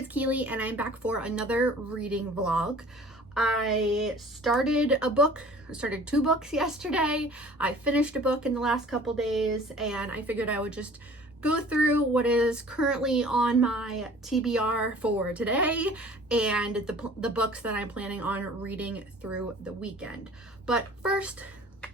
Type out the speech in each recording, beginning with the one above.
it's Keely and I'm back for another reading vlog. I started two books yesterday. I finished a book in the last couple days and I figured I would just go through what is currently on my TBR for today and the books that I'm planning on reading through the weekend. But first,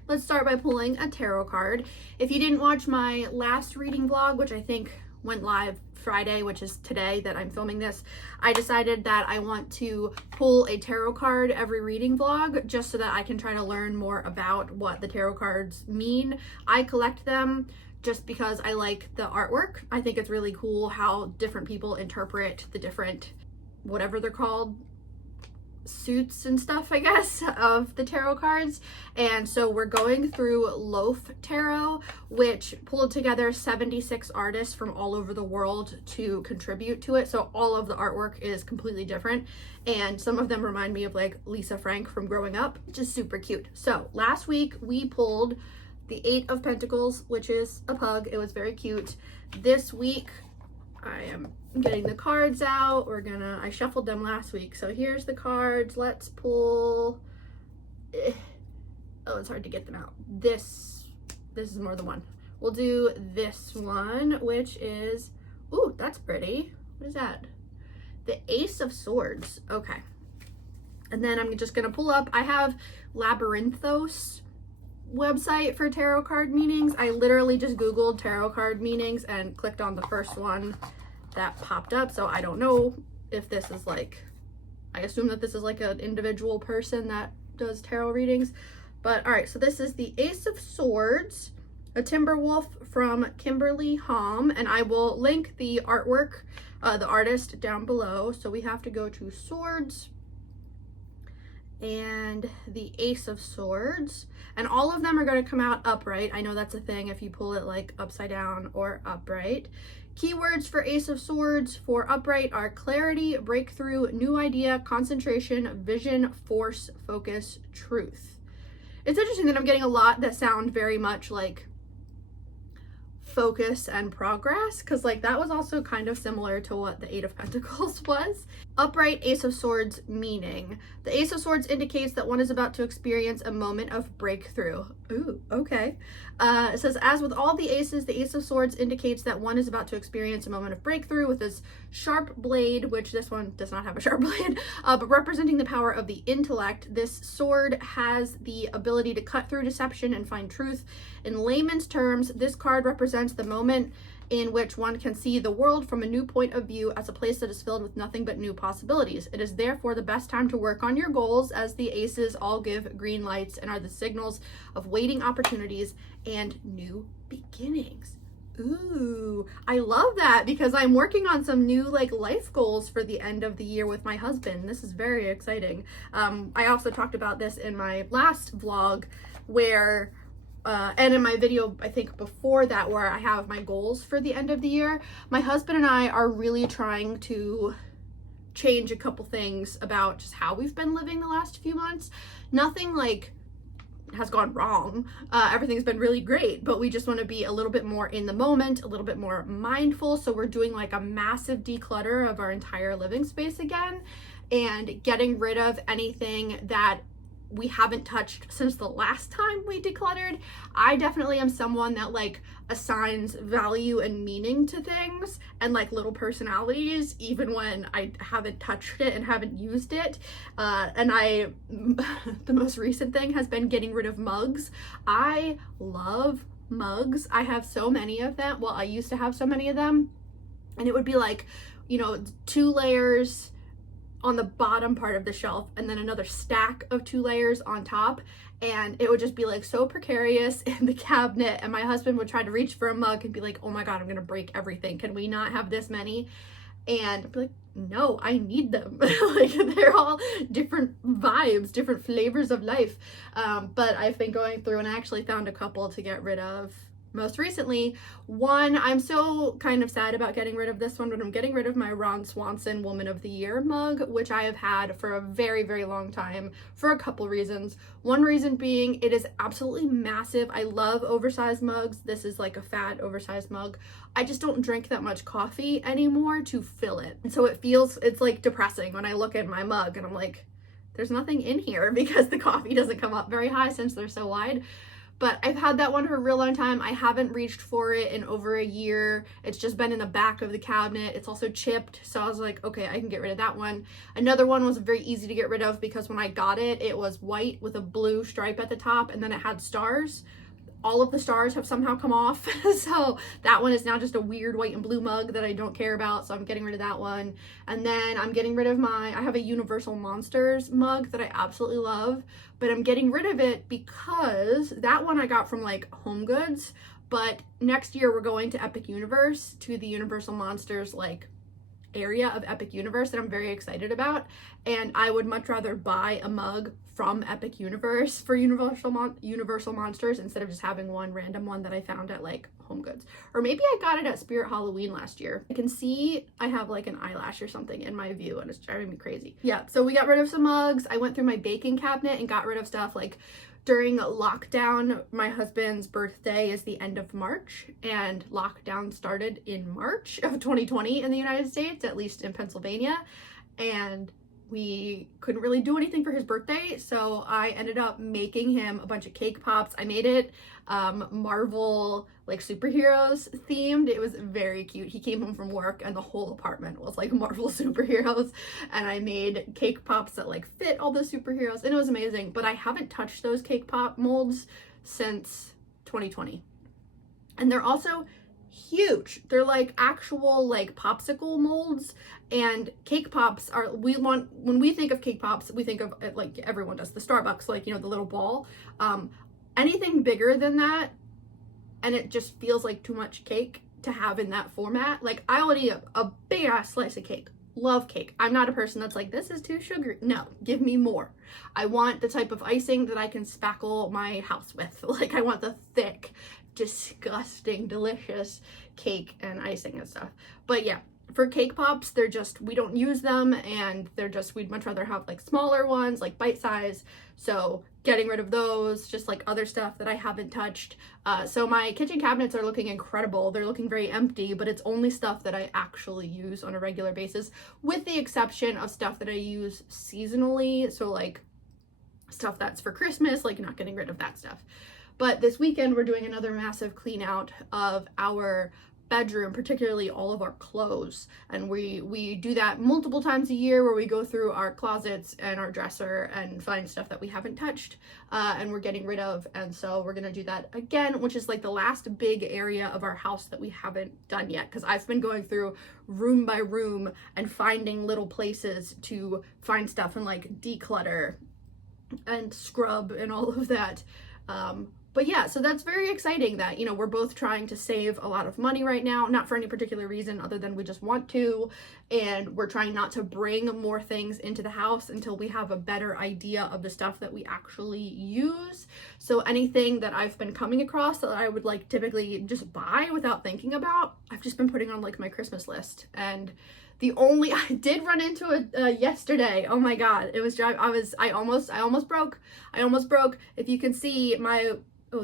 let's start by pulling a tarot card. If you didn't watch my last reading vlog, which I think went live Friday, which is today that I'm filming this, I decided that I want to pull a tarot card every reading vlog just so that I can try to learn more about what the tarot cards mean. I collect them just because I like the artwork. I think it's really cool how different people interpret the different, whatever they're called, suits and stuff, I guess, of the tarot cards. And so we're going through Loaf Tarot, which pulled together 76 artists from all over the world to contribute to it. So all of the artwork is completely different, and some of them remind me of like Lisa Frank from growing up, which is super cute. So last week we pulled the 8 of Pentacles, which is a pug. It was very cute. This week I am getting the cards out. I shuffled them last week. So here's the cards. Let's pull. Oh, it's hard to get them out. This is more than one. We'll do this one, which is, ooh, that's pretty. What is that? The Ace of Swords. Okay. And then I'm just going to pull up. I have Labyrinthos website for tarot card meanings. I literally just Googled tarot card meanings and clicked on the first one that popped up. So I don't know if this is like, I assume that this is like an individual person that does tarot readings. But all right, so this is the Ace of Swords, a timber wolf from Kimberly Hom, and I will link the artwork, the artist down below. So we have to go to Swords and the Ace of Swords, and all of them are going to come out upright. I know that's a thing if you pull it like upside down or upright. Keywords for Ace of Swords for upright are clarity, breakthrough, new idea, concentration, vision, force, focus, truth. It's interesting that I'm getting a lot that sound very much like focus and progress, because like that was also kind of similar to what the 8 of Pentacles was. Upright Ace of Swords meaning. The Ace of Swords indicates that one is about to experience a moment of breakthrough. Ooh, okay. It says, as with all the aces, the Ace of Swords indicates that one is about to experience a moment of breakthrough with this sharp blade, which this one does not have a sharp blade, but representing the power of the intellect. This sword has the ability to cut through deception and find truth. In layman's terms, this card represents the moment in which one can see the world from a new point of view as a place that is filled with nothing but new possibilities. It is therefore the best time to work on your goals, as the aces all give green lights and are the signals of waiting opportunities and new beginnings. Ooh, I love that, because I'm working on some new like life goals for the end of the year with my husband. This is very exciting. I also talked about this in my last vlog where and in my video, I think before that, where I have my goals for the end of the year. My husband and I are really trying to change a couple things about just how we've been living the last few months. Nothing like has gone wrong. Everything's been really great, but we just want to be a little bit more in the moment, a little bit more mindful. So we're doing like a massive declutter of our entire living space again and getting rid of anything that we haven't touched since the last time we decluttered. I definitely am someone that like assigns value and meaning to things and like little personalities even when I haven't touched it and haven't used it. The most recent thing has been getting rid of mugs. I love mugs. I have so many of them. Well, I used to have so many of them, and it would be like, you know, 2 layers on the bottom part of the shelf and then another stack of 2 layers on top, and it would just be like so precarious in the cabinet, and my husband would try to reach for a mug and be like, oh my god, I'm gonna break everything, can we not have this many? And I'd be like, no, I need them. Like they're all different vibes, different flavors of life. But I've been going through and I actually found a couple to get rid of most recently. One, I'm still kind of sad about getting rid of this one, but I'm getting rid of my Ron Swanson Woman of the Year mug, which I have had for a very, very long time for a couple reasons. One reason being it is absolutely massive. I love oversized mugs. This is like a fat oversized mug. I just don't drink that much coffee anymore to fill it. And so it's like depressing when I look at my mug and I'm like, there's nothing in here because the coffee doesn't come up very high since they're so wide. But I've had that one for a real long time. I haven't reached for it in over a year. It's just been in the back of the cabinet. It's also chipped, so I was like, okay, I can get rid of that one. Another one was very easy to get rid of because when I got it, it was white with a blue stripe at the top, and then it had stars. All of the stars have somehow come off, so that one is now just a weird white and blue mug that I don't care about, so I'm getting rid of that one. And then I'm getting rid of I have a Universal Monsters mug that I absolutely love, but I'm getting rid of it because that one I got from like Home Goods, but next year we're going to Epic Universe, to the Universal Monsters like area of Epic Universe that I'm very excited about, and I would much rather buy a mug from Epic Universe for Universal Monsters instead of just having one random one that I found at like Home Goods. Or maybe I got it at Spirit Halloween last year. I can see I have like an eyelash or something in my view and it's driving me crazy. Yeah, so we got rid of some mugs. I went through my baking cabinet and got rid of stuff like during lockdown. My husband's birthday is the end of March, and lockdown started in March of 2020 in the United States, at least in Pennsylvania, and we couldn't really do anything for his birthday, so I ended up making him a bunch of cake pops. I made it Marvel like superheroes themed. It was very cute. He came home from work and the whole apartment was like Marvel superheroes, and I made cake pops that like fit all the superheroes, and it was amazing. But I haven't touched those cake pop molds since 2020, and they're also huge. They're like actual like popsicle molds, and cake pops are, when we think of cake pops, we think of it like everyone does, the Starbucks, like, you know, the little ball. Anything bigger than that and it just feels like too much cake to have in that format. Like, I would eat a big ass slice of cake. Love cake. I'm not a person that's like, this is too sugary. No, give me more. I want the type of icing that I can spackle my house with. Like, I want the thick, disgusting, delicious cake and icing and stuff. But yeah, for cake pops, they're just, we don't use them, and they're just, we'd much rather have like smaller ones, like bite size. So getting rid of those, just like other stuff that I haven't touched. So my kitchen cabinets are looking incredible. They're looking very empty, but it's only stuff that I actually use on a regular basis, with the exception of stuff that I use seasonally. So like stuff that's for Christmas, like not getting rid of that stuff. But this weekend we're doing another massive clean out of our bedroom, particularly all of our clothes, and we do that multiple times a year, where we go through our closets and our dresser and find stuff that we haven't touched and we're getting rid of. And so we're gonna do that again, which is like the last big area of our house that we haven't done yet, because I've been going through room by room and finding little places to find stuff and like declutter and scrub and all of that. But yeah, so that's very exciting that, you know, we're both trying to save a lot of money right now, not for any particular reason other than we just want to, and we're trying not to bring more things into the house until we have a better idea of the stuff that we actually use. So anything that I've been coming across that I would like typically just buy without thinking about, I've just been putting on like my Christmas list. And I did run into it yesterday. Oh my god, it was I almost broke. If you can see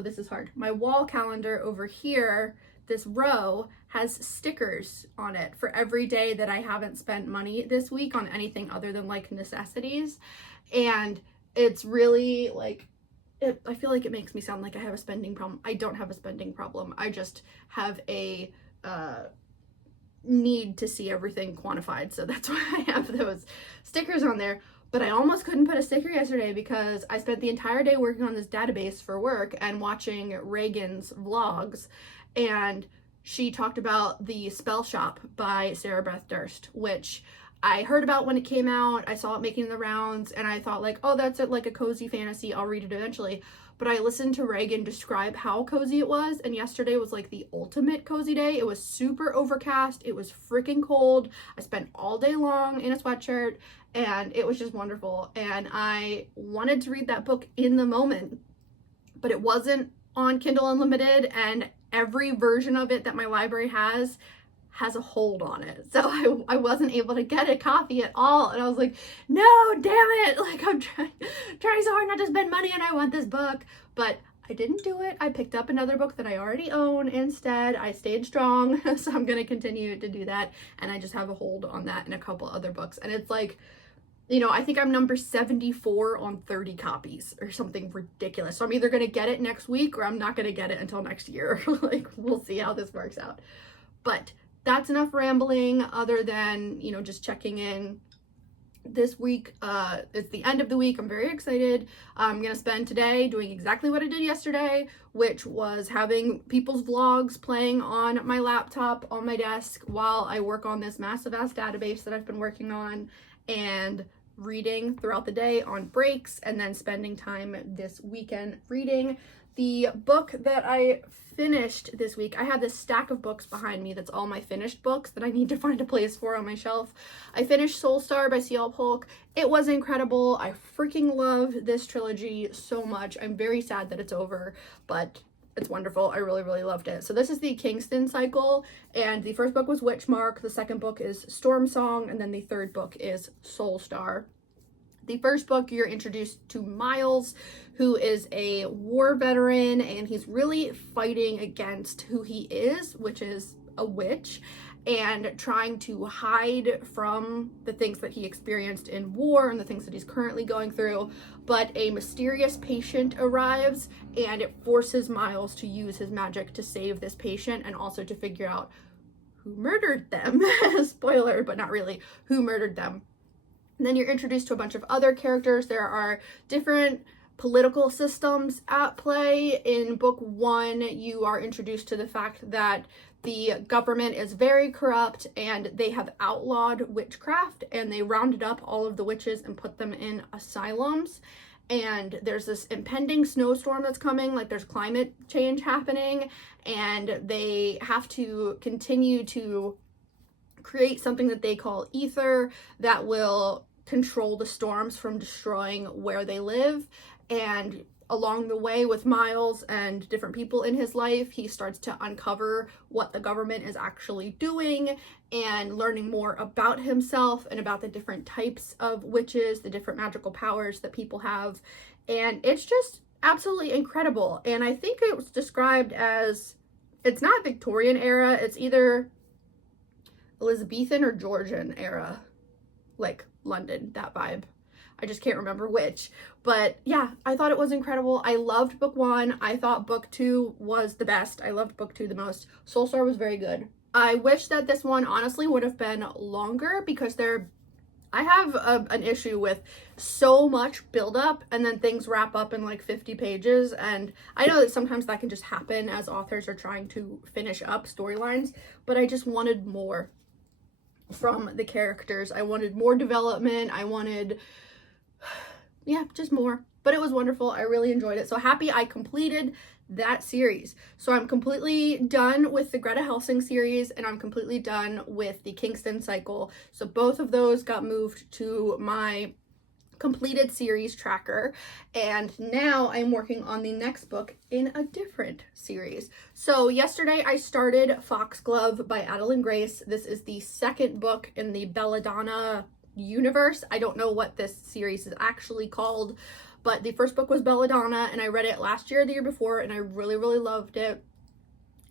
this is hard. My wall calendar over here, this row has stickers on it for every day that I haven't spent money this week on anything other than like necessities. And it's really like, I feel like it makes me sound like I have a spending problem. I don't have a spending problem. I just have a need to see everything quantified. So that's why I have those stickers on there. But I almost couldn't put a sticker yesterday because I spent the entire day working on this database for work and watching Reagan's vlogs. And she talked about the Spell Shop by Sarah Beth Durst, which I heard about when it came out. I saw it making the rounds and I thought like, oh, that's like a cozy fantasy. I'll read it eventually. But I listened to Reagan describe how cozy it was, and yesterday was like the ultimate cozy day. It was super overcast. It was freaking cold. I spent all day long in a sweatshirt, and it was just wonderful. And I wanted to read that book in the moment, but it wasn't on Kindle Unlimited, and every version of it that my library has a hold on it. So I wasn't able to get a copy at all. And I was like, no, damn it. Like, I'm trying so hard not to spend money and I want this book. But I didn't do it. I picked up another book that I already own instead. I stayed strong. So I'm going to continue to do that. And I just have a hold on that and a couple other books. And it's like, you know, I think I'm number 74 on 30 copies or something ridiculous. So I'm either going to get it next week or I'm not going to get it until next year. Like, we'll see how this works out. But that's enough rambling, other than, you know, just checking in. This week, it's the end of the week. I'm very excited. I'm going to spend today doing exactly what I did yesterday, which was having people's vlogs playing on my laptop on my desk while I work on this massive ass database that I've been working on, and reading throughout the day on breaks, and then spending time this weekend reading. The book that I finished this week, I have this stack of books behind me that's all my finished books that I need to find a place for on my shelf. I finished Soulstar by C.L. Polk. It was incredible. I freaking love this trilogy so much. I'm very sad that it's over, but it's wonderful. I really, really loved it. So this is the Kingston cycle, and the first book was Witchmark, the second book is Stormsong, and then the third book is Soulstar. The first book, you're introduced to Miles, who is a war veteran, and he's really fighting against who he is, which is a witch, and trying to hide from the things that he experienced in war and the things that he's currently going through. But a mysterious patient arrives, and it forces Miles to use his magic to save this patient, and also to figure out who murdered them. Spoiler, but not really, who murdered them. And then you're introduced to a bunch of other characters. There are different political systems at play. In book one, you are introduced to the fact that the government is very corrupt, and they have outlawed witchcraft, and they rounded up all of the witches and put them in asylums. And there's this impending snowstorm that's coming, like there's climate change happening, and they have to continue to create something that they call ether that will control the storms from destroying where they live. And along the way, with Miles and different people in his life, he starts to uncover what the government is actually doing, and learning more about himself and about the different types of witches, the different magical powers that people have. And it's just absolutely incredible. And I think it was described as, it's not Victorian era, it's either Elizabethan or Georgian era, like London, that vibe. I just can't remember which. But yeah, I thought it was incredible. I loved book one. I thought book two was the best. I loved book two the most. Soulstar was very good. I wish that this one honestly would have been longer, because I have an issue with so much buildup and then things wrap up in like 50 pages. And I know that sometimes that can just happen as authors are trying to finish up storylines, but I just wanted more from the characters. I wanted more development. I wanted, yeah, just more. But it was wonderful. I really enjoyed it. So happy I completed that series. So I'm completely done with the Greta Helsing series, and I'm completely done with the Kingston cycle. So both of those got moved to my completed series tracker, and now I'm working on the next book in a different series. So yesterday I started Foxglove by Adeline Grace. This is the second book in the Belladonna universe. I don't know what this series is actually called, but the first book was Belladonna, and I read it last year or the year before, and I really, really loved it.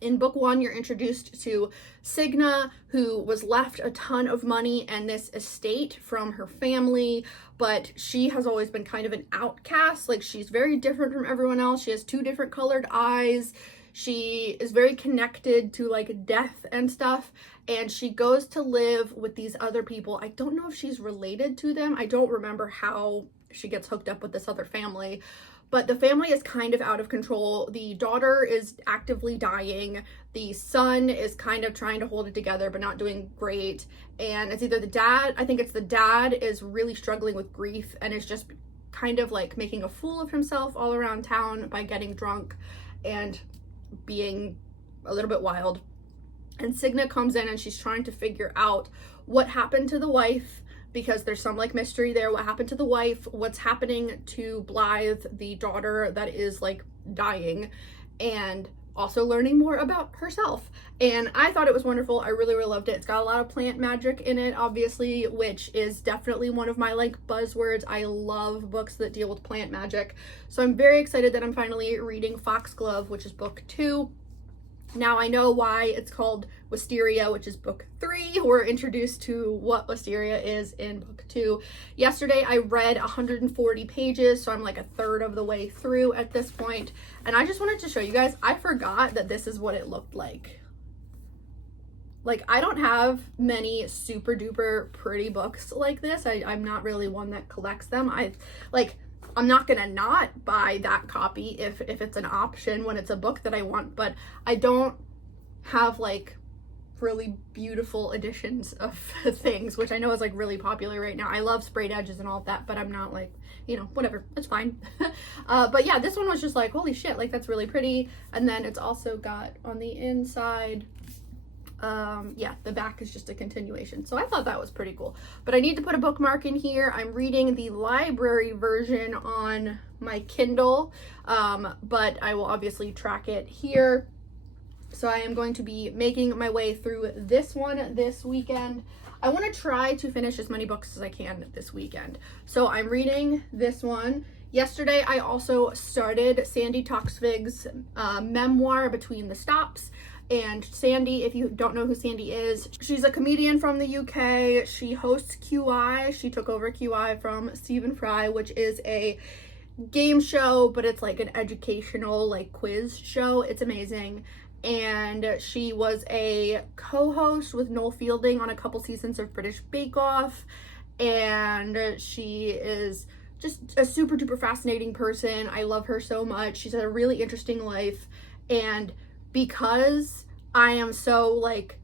In book one, you're introduced to Signa, who was left a ton of money and this estate from her family, but she has always been kind of an outcast. Like, she's very different from everyone else. She has two different colored eyes. She is very connected to like death and stuff, and she goes to live with these other people. I don't know if she's related to them. I don't remember how she gets hooked up with this other family. But the family is kind of out of control. The daughter is actively dying. The son is kind of trying to hold it together, but not doing great. And it's either the dad, I think it's the dad, is really struggling with grief and is just kind of like making a fool of himself all around town by getting drunk and being a little bit wild. And Signa comes in and she's trying to figure out what happened to the wife, because there's some like mystery there. What happened to the wife? What's happening to Blythe, the daughter that is like dying? And also learning more about herself. And I thought it was wonderful. I really, really loved it. It's got a lot of plant magic in it, obviously, which is definitely one of my like buzzwords. I love books that deal with plant magic. So I'm very excited that I'm finally reading Foxglove, which is book 2. Now I know why it's called Wisteria, which is book 3. We're introduced to what Wisteria is in book 2. Yesterday I read 140 pages, so I'm like a third of the way through at this point. And I just wanted to show you guys, I forgot that this is what it looked like. Like, I don't have many super duper pretty books like this. I'm not really one that collects them. I'm not gonna not buy that copy if it's an option when it's a book that I want, but I don't have like really beautiful editions of things, which I know is like really popular right now. I love sprayed edges and all of that, but I'm not like, you know, whatever, it's fine. But yeah, this one was just like, holy shit, like that's really pretty. And then it's also got on the inside, yeah, the back is just a continuation. So I thought that was pretty cool. But I need to put a bookmark in here. I'm reading the library version on my Kindle, but I will obviously track it here. So I am going to be making my way through this one this weekend. I want to try to finish as many books as I can this weekend. So I'm reading this one. Yesterday, I also started Sandi Toksvig's memoir, Between the Stops. And Sandi, if you don't know who Sandi is, she's a comedian from the UK. She hosts QI. She took over QI from Stephen Fry, which is a game show, but it's like an educational like quiz show. It's amazing. And she was a co-host with Noel Fielding on a couple seasons of British Bake Off. And she is just a super duper fascinating person. I love her so much. She's had a really interesting life. And because I am so like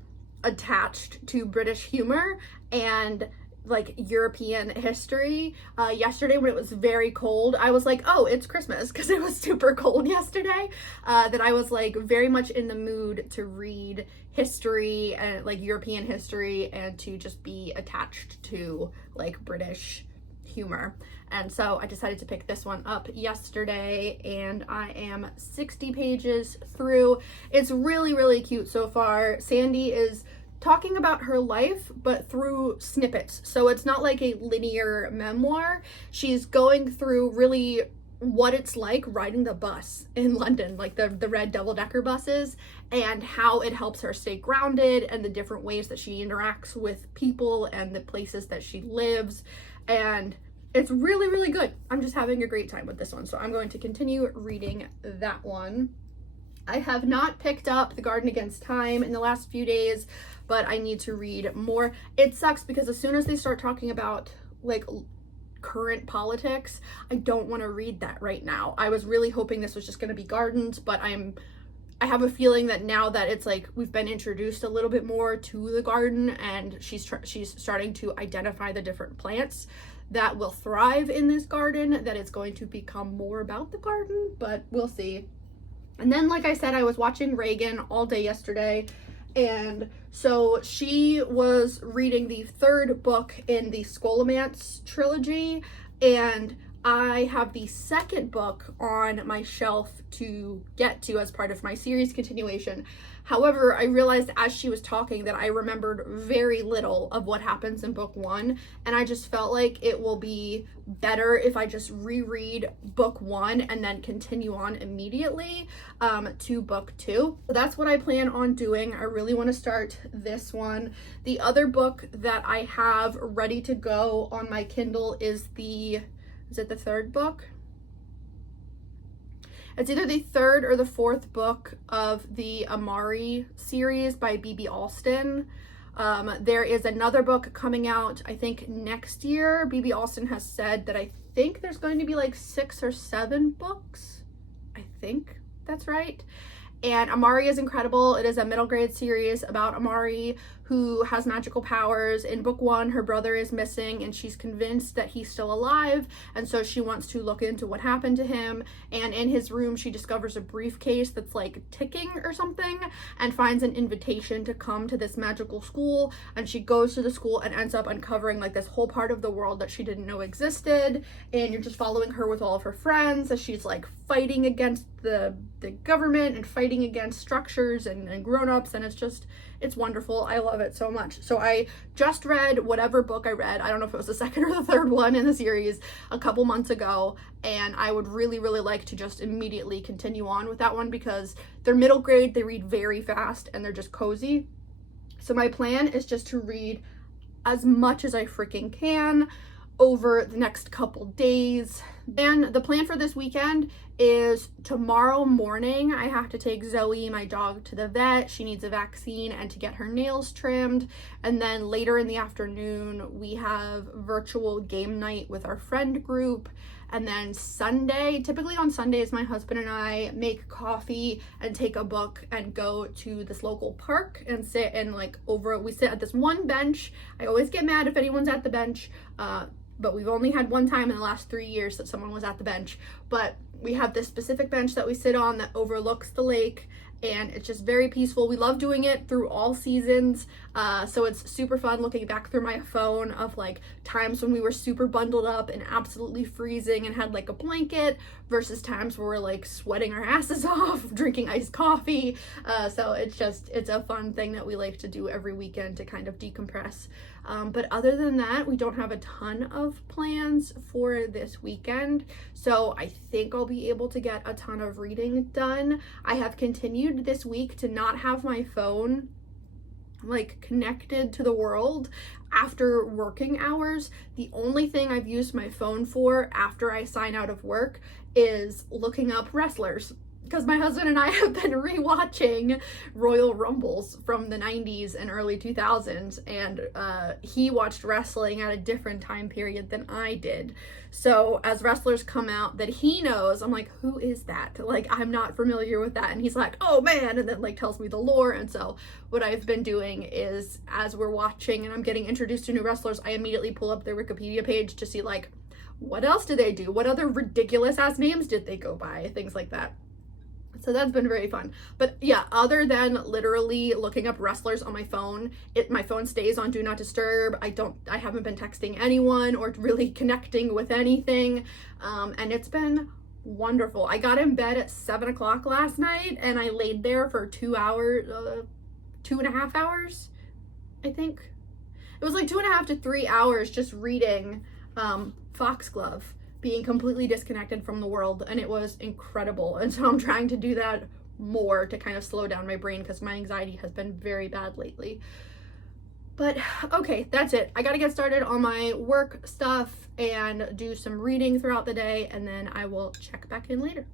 attached to British humor and like European history, yesterday when it was very cold, I was like, oh, it's Christmas, because it was super cold yesterday, that I was like very much in the mood to read history and like European history and to just be attached to like British humor. And so I decided to pick this one up yesterday, and I am 60 pages through. It's really, really cute so far. Sandi is talking about her life, but through snippets. So it's not like a linear memoir. She's going through really what it's like riding the bus in London, like the red double-decker buses, and how it helps her stay grounded and the different ways that she interacts with people and the places that she lives. And it's really, really good. I'm just having a great time with this one. So I'm going to continue reading that one. I have not picked up The Garden Against Time in the last few days, but I need to read more. It sucks because as soon as they start talking about like current politics, I don't want to read that right now. I was really hoping this was just going to be gardens, but I have a feeling that now that it's like we've been introduced a little bit more to the garden and she's starting to identify the different plants that will thrive in this garden, that it's going to become more about the garden, but we'll see. And then, like I said, I was watching Reagan all day yesterday, and so she was reading the 3rd book in the Scholomance trilogy, and I have the 2nd book on my shelf to get to as part of my series continuation. However, I realized as she was talking that I remembered very little of what happens in book 1, and I just felt like it will be better if I just reread book 1 and then continue on immediately to book 2. So that's what I plan on doing. I really want to start this one. The other book that I have ready to go on my Kindle is it the 3rd book? It's either the 3rd or the 4th book of the Amari series by B.B. Alston. There is another book coming out, I think, next year. B.B. Alston has said that I think there's going to be like 6 or 7 books. I think that's right. And Amari is incredible. It is a middle grade series about Amari, who has magical powers. In book 1, her brother is missing and she's convinced that he's still alive, and so she wants to look into what happened to him. And in his room she discovers a briefcase that's like ticking or something, and finds an invitation to come to this magical school, and she goes to the school and ends up uncovering like this whole part of the world that she didn't know existed. And you're just following her with all of her friends as she's like fighting against the government and fighting against structures and grown-ups, and it's wonderful. I love it so much. So I just read whatever book I read, I don't know if it was the second or the third one in the series, a couple months ago, and I would really like to just immediately continue on with that one because they're middle grade, they read very fast, and they're just cozy. So my plan is just to read as much as I freaking can over the next couple days. And the plan for this weekend is tomorrow morning I have to take Zoe, my dog, to the vet. She needs a vaccine and to get her nails trimmed. And then later in the afternoon we have virtual game night with our friend group. And then Sunday, typically on Sundays, my husband and I make coffee and take a book and go to this local park and sit and we sit at this one bench. I always get mad if anyone's at the bench, but we've only had one time in the last 3 years that someone was at the bench. But we have this specific bench that we sit on that overlooks the lake, and it's just very peaceful. We love doing it through all seasons, so it's super fun looking back through my phone of like times when we were super bundled up and absolutely freezing and had like a blanket versus times where we're like sweating our asses off drinking iced coffee. So it's a fun thing that we like to do every weekend to kind of decompress. But other than that, we don't have a ton of plans for this weekend, so I think I'll be able to get a ton of reading done. I have continued this week to not have my phone like connected to the world after working hours. The only thing I've used my phone for after I sign out of work is looking up wrestlers, because my husband and I have been rewatching Royal Rumbles from the 90s and early 2000s, and he watched wrestling at a different time period than I did. So as wrestlers come out that he knows, I'm like, who is that? Like, I'm not familiar with that. And he's like, oh man, and then like tells me the lore. And so what I've been doing is, as we're watching and I'm getting introduced to new wrestlers, I immediately pull up their Wikipedia page to see like, what else did they do? What other ridiculous ass names did they go by? Things like that. So that's been very fun. But yeah, other than literally looking up wrestlers on my phone, my phone stays on do not disturb. I haven't been texting anyone or really connecting with anything. And it's been wonderful. I got in bed at 7 o'clock last night and I laid there for 2 hours, 2.5 hours, I think. It was like 2.5 to 3 hours just reading Foxglove, being completely disconnected from the world, and it was incredible. And so I'm trying to do that more to kind of slow down my brain because my anxiety has been very bad lately. But okay, that's it. I gotta get started on my work stuff and do some reading throughout the day, and then I will check back in later.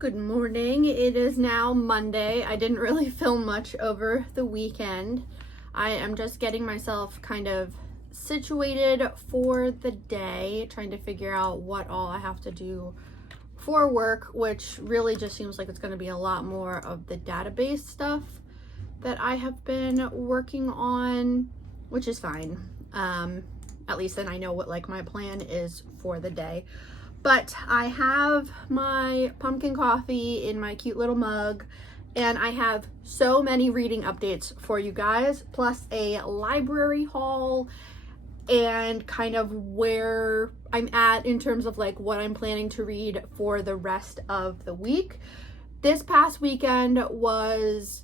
Good morning. It is now Monday. I didn't really film much over the weekend. I am just getting myself kind of situated for the day, trying to figure out what all I have to do for work, which really just seems like it's going to be a lot more of the database stuff that I have been working on, which is fine. At least then I know what like my plan is for the day. But I have my pumpkin coffee in my cute little mug, and I have so many reading updates for you guys, plus a library haul and kind of where I'm at in terms of like what I'm planning to read for the rest of the week. This past weekend was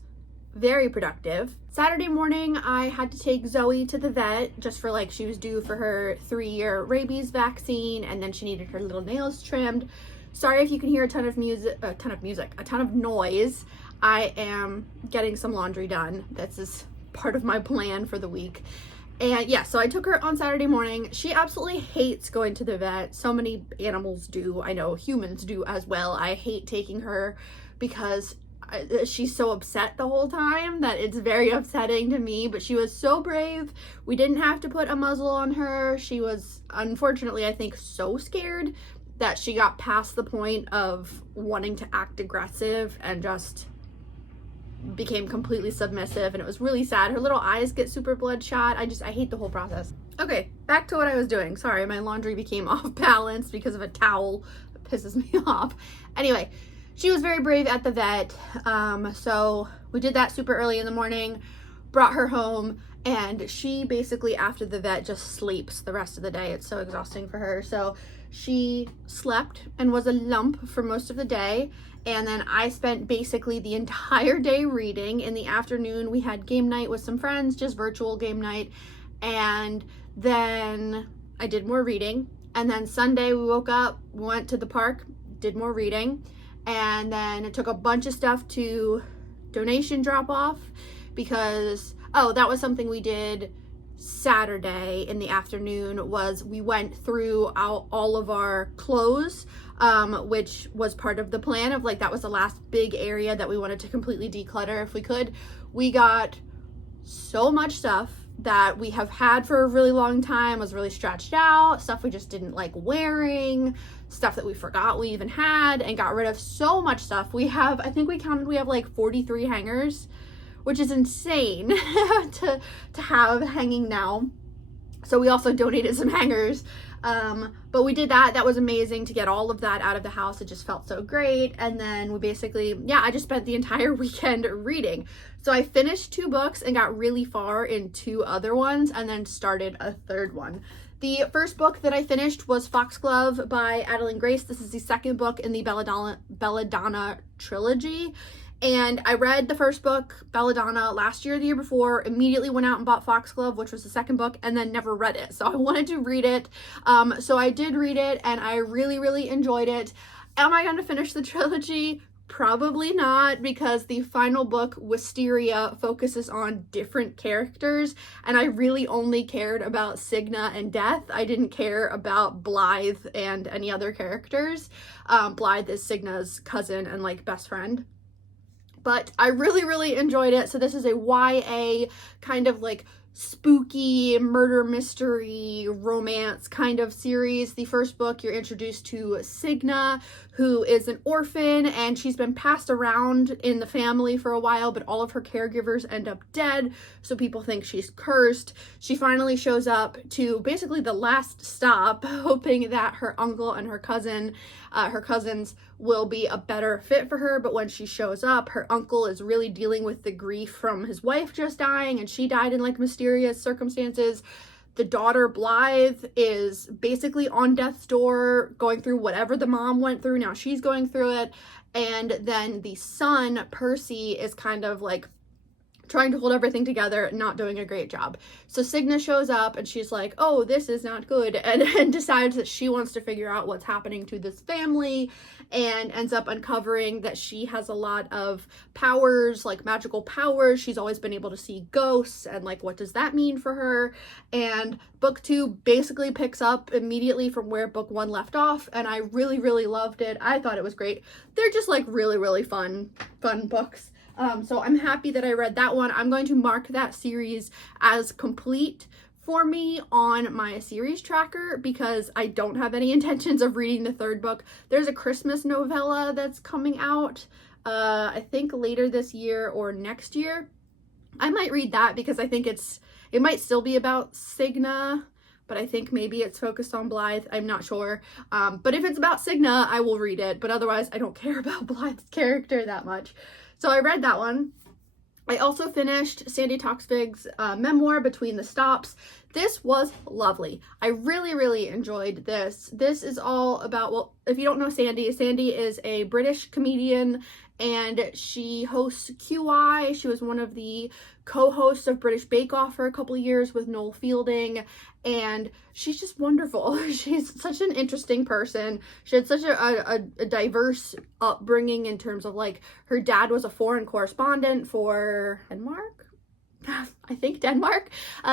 very productive. Saturday morning, I had to take Zoe to the vet just for like, she was due for her 3-year rabies vaccine, and then she needed her little nails trimmed. Sorry if you can hear a ton of noise. I am getting some laundry done. This is part of my plan for the week. And yeah, so I took her on Saturday morning. She absolutely hates going to the vet. So many animals do. I know humans do as well. I hate taking her because she's so upset the whole time that it's very upsetting to me, but she was so brave. We didn't have to put a muzzle on her. She was, unfortunately, I think, so scared that she got past the point of wanting to act aggressive and just became completely submissive, and it was really sad. Her little eyes get super bloodshot. I hate the whole process. Okay, back to what I was doing. Sorry, my laundry became off balance because of a towel. That pisses me off. Anyway, she was very brave at the vet. So we did that super early in the morning, brought her home, and she basically after the vet just sleeps the rest of the day. It's so exhausting for her. So she slept and was a lump for most of the day. And then I spent basically the entire day reading. In the afternoon, we had game night with some friends, just virtual game night. And then I did more reading. And then Sunday we woke up, went to the park, did more reading. And then it took a bunch of stuff to donation drop off because, oh, that was something we did Saturday in the afternoon, was we went through all of our clothes, which was part of the plan of like, that was the last big area that we wanted to completely declutter if we could. We got so much stuff that we have had for a really long time, was really stretched out, stuff we just didn't like wearing, stuff that we forgot we even had, and got rid of so much stuff. We have, I think we counted, we have like 43 hangers, which is insane to have hanging now. So we also donated some hangers. But we did that. That was amazing to get all of that out of the house. It just felt so great. And then we basically, yeah, I just spent the entire weekend reading. So I finished 2 books and got really far in 2 other ones and then started a 3rd one. The first book that I finished was Foxglove by Adeline Grace. This is the 2nd book in the Belladonna trilogy. And I read the first book, Belladonna, last year, the year before, immediately went out and bought Foxglove, which was the 2nd book, and then never read it. So I wanted to read it. So I did read it, and I really, really enjoyed it. Am I going to finish the trilogy? Probably not, because the final book, Wisteria, focuses on different characters, and I really only cared about Cigna and Death. I didn't care about Blythe and any other characters. Blythe is Cigna's cousin and like best friend. But I really, really enjoyed it. So this is a YA kind of like spooky murder mystery romance kind of series. The first book, you're introduced to Cigna, who is an orphan, and she's been passed around in the family for a while, but all of her caregivers end up dead, so people think she's cursed. She finally shows up to basically the last stop, hoping that her uncle and her cousins will be a better fit for her. But when she shows up, her uncle is really dealing with the grief from his wife just dying, and she died in like mysterious circumstances. The daughter, Blythe, is basically on death's door, going through whatever the mom went through. Now she's going through it. And then the son, Percy, is kind of like trying to hold everything together, not doing a great job. So Cigna shows up and she's like, oh, this is not good, and decides that she wants to figure out what's happening to this family, and ends up uncovering that she has a lot of powers, like magical powers. She's always been able to see ghosts, and like, what does that mean for her? And book 2 basically picks up immediately from where book 1 left off, and I really, really loved it. I thought it was great. They're just like really, really fun books. So I'm happy that I read that one. I'm going to mark that series as complete for me on my series tracker, because I don't have any intentions of reading the 3rd book. There's a Christmas novella that's coming out, I think later this year or next year. I might read that because I think it might still be about Cigna, but I think maybe it's focused on Blythe. I'm not sure. But if it's about Cigna, I will read it. But otherwise, I don't care about Blythe's character that much. So I read that one. I also finished Sandy Toksvig's memoir, Between the Stops. This was lovely. I really, really enjoyed this. This is all about, well, if you don't know Sandy, Sandy is a British comedian, and she hosts QI. She was one of the co-hosts of British Bake Off for a couple of years with Noel Fielding, and she's just wonderful. She's such an interesting person. She had such a diverse upbringing in terms of like, her dad was a foreign correspondent for Denmark. I think Denmark.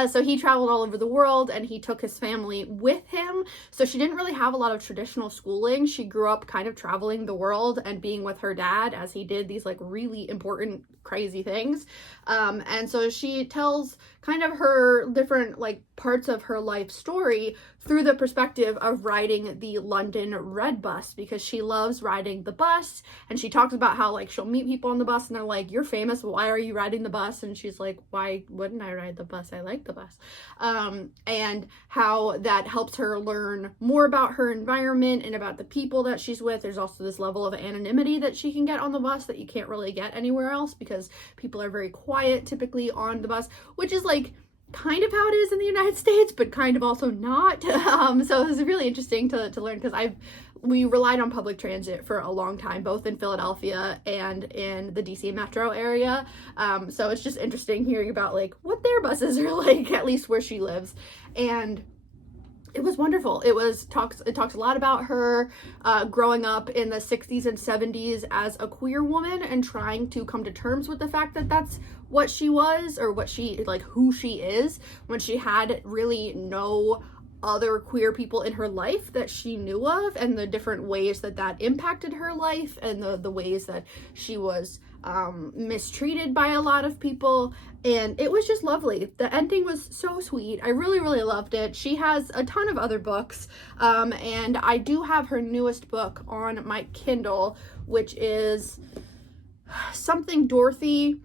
So he traveled all over the world and he took his family with him. So she didn't really have a lot of traditional schooling. She grew up kind of traveling the world and being with her dad as he did these like really important, crazy things. And so she tells kind of her different like parts of her life story through the perspective of riding the London Red Bus, because she loves riding the bus. And she talks about how like she'll meet people on the bus and they're like, "You're famous, why are you riding the bus?" And she's like, "Why wouldn't I ride the bus? I like the bus." And how that helps her learn more about her environment and about the people that she's with. There's also this level of anonymity that she can get on the bus that you can't really get anywhere else, because people are very quiet typically on the bus, which is like kind of how it is in the United States, but kind of also not. So it was really interesting to learn, because we relied on public transit for a long time, both in Philadelphia and in the DC metro area. So it's just interesting hearing about like what their buses are like, at least where she lives. And it was wonderful. It talks a lot about her growing up in the 60s and 70s as a queer woman and trying to come to terms with the fact that that's what she was, or what she, like, who she is, when she had really no other queer people in her life that she knew of, and the different ways that that impacted her life, and the ways that she was mistreated by a lot of people. And it was just lovely. The ending was so sweet. I really, really loved it. She has a ton of other books, and I do have her newest book on my Kindle, which is Something Dorothy.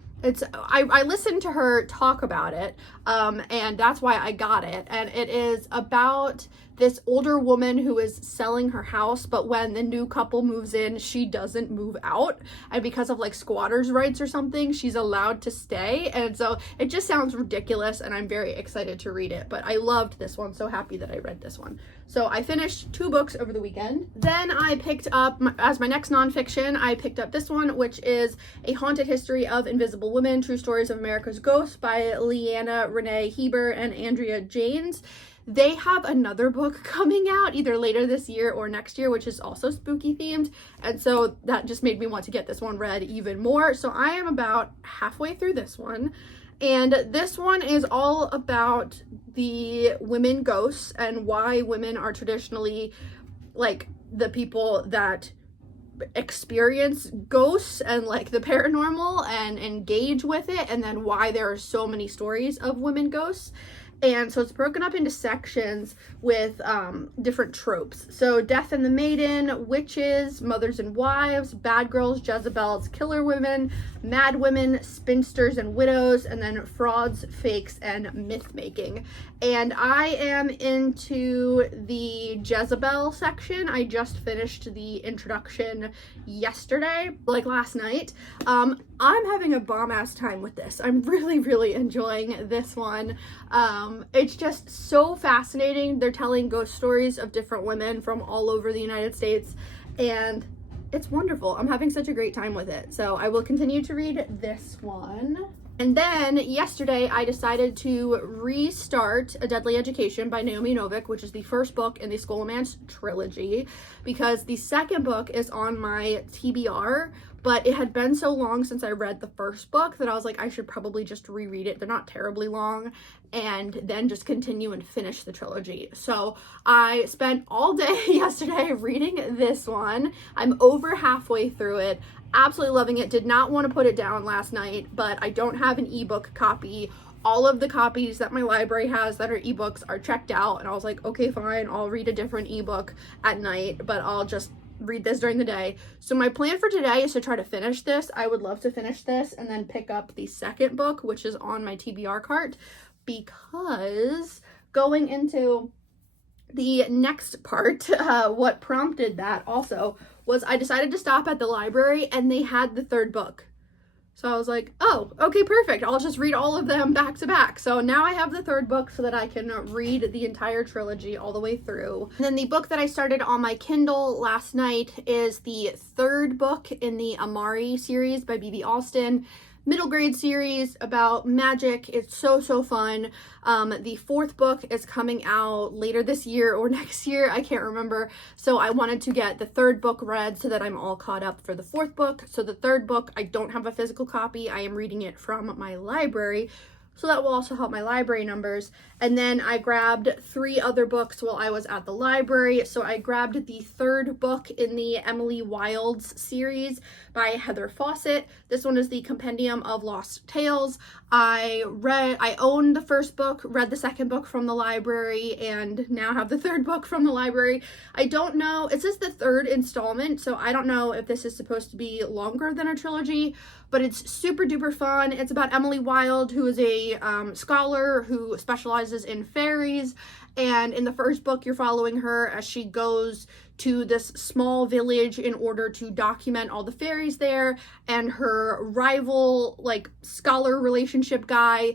I listened to her talk about it, and that's why I got it. And it is about this older woman who is selling her house, but when the new couple moves in, she doesn't move out. And because of like squatters' rights or something, she's allowed to stay. And so it just sounds ridiculous, and I'm very excited to read it. But I loved this one, so happy that I read this one. So I finished 2 books over the weekend. Then I picked up, as my next nonfiction, I picked up this one, which is A Haunted History of Invisible Women, True Stories of America's Ghosts by Leanna Renee Heber and Andrea Janes. They have another book coming out either later this year or next year, which is also spooky themed. And so that just made me want to get this one read even more. So I am about halfway through this one. And this one is all about the women ghosts and why women are traditionally like the people that experience ghosts and like the paranormal and engage with it, and then why there are so many stories of women ghosts. And so it's broken up into sections with different tropes. So Death and the Maiden, witches, mothers and wives, bad girls, Jezebels, killer women, mad women, spinsters and widows, and then frauds, fakes, and myth making. And I am into the Jezebel section. I just finished the introduction yesterday, like last night. I'm having a bomb-ass time with this. I'm really, really enjoying this one. It's just so fascinating. They're telling ghost stories of different women from all over the United States, and it's wonderful. I'm having such a great time with it. So I will continue to read this one. And then yesterday I decided to restart A Deadly Education by Naomi Novik, which is the first book in the Scholomance trilogy, because the second book is on my TBR, but it had been so long since I read the first book that I was like, I should probably just reread it. They're not terribly long, and then just continue and finish the trilogy. So I spent all day yesterday reading this one. I'm over halfway through it. Absolutely loving it. Did not want to put it down last night, but I don't have an ebook copy. All of the copies that my library has that are ebooks are checked out, and I was like, okay, fine, I'll read a different ebook at night, but I'll just read this during the day. So my plan for today is to try to finish this. I would love to finish this and then pick up the second book, which is on my TBR cart, because going into the next part, what prompted that also was I decided to stop at the library and they had the third book. So I was like, oh, okay, perfect. I'll just read all of them back to back. So now I have the third book so that I can read the entire trilogy all the way through. And then the book that I started on my Kindle last night is the third book in the Amari series by B.B. Alston. Middle grade series about magic. It's so fun. The fourth book is coming out later this year or next year, I can't remember. So I wanted to get the third book read so that I'm all caught up for the fourth book. So the third book, I don't have a physical copy. I am reading it from my library, so that will also help my library numbers. And then I grabbed 3 other books while I was at the library. So I grabbed the 3rd book in the Emily Wilds series by Heather Fawcett. This one is the Compendium of Lost Tales. I owned the 1st book, read the 2nd book from the library, and now have the 3rd book from the library. I don't know, it says the 3rd installment, so I don't know if this is supposed to be longer than a trilogy, but it's super duper fun. It's about Emily Wilde, who is a scholar who specializes in fairies, and in the 1st book you're following her as she goes to this small village in order to document all the fairies there, and her rival, like, scholar relationship guy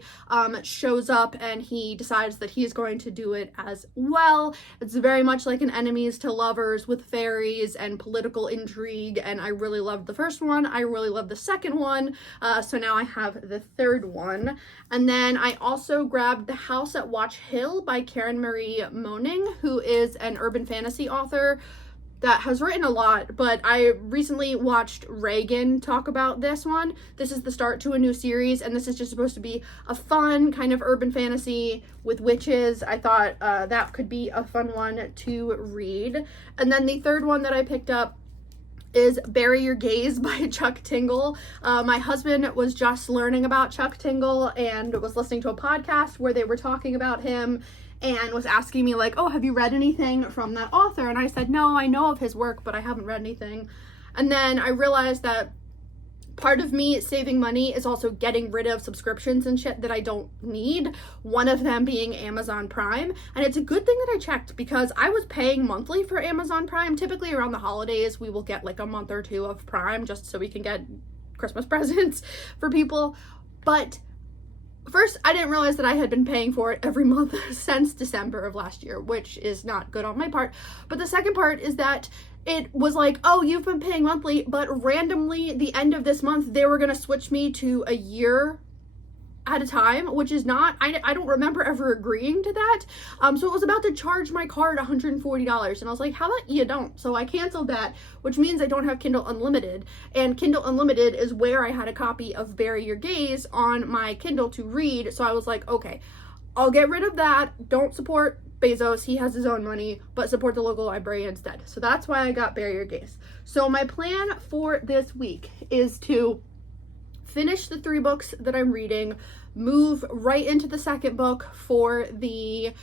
shows up, and he decides that he's going to do it as well. It's very much like an enemies to lovers with fairies and political intrigue, and I really loved the 1st one. I really loved the 2nd one, so now I have the 3rd one. And then I also grabbed The House at Watch Hill by Karen Marie Moning, who is an urban fantasy author that has written a lot, but I recently watched Reagan talk about this one. This is the start to a new series, and this is just supposed to be a fun kind of urban fantasy with witches. I thought that could be a fun one to read. And then the 3rd one that I picked up is Bury Your Gaze by Chuck Tingle. My husband was just learning about Chuck Tingle and was listening to a podcast where they were talking about him, and was asking me like, oh, have you read anything from that author? And I said, no, I know of his work, but I haven't read anything. And then I realized that part of me saving money is also getting rid of subscriptions and shit that I don't need, one of them being Amazon Prime. And it's a good thing that I checked, because I was paying monthly for Amazon Prime. Typically around the holidays we will get like a month or 2 of Prime just so we can get Christmas presents for people. But first, I didn't realize that I had been paying for it every month since December of last year, which is not good on my part. But the second part is that it was like, oh, you've been paying monthly, but randomly the end of this month, they were going to switch me to a year at a time, which is not, I don't remember ever agreeing to that. So it was about to charge my card $140, and I was like, how about you don't? So I canceled that, which means I don't have Kindle Unlimited, and Kindle Unlimited is where I had a copy of Bury Your Gaze on my Kindle to read. So I was like, okay, I'll get rid of that. Don't support Bezos, he has his own money, but support the local library instead. So that's why I got Bury Your Gaze. So my plan for this week is to finish the 3 books that I'm reading, move right into the 2nd book for the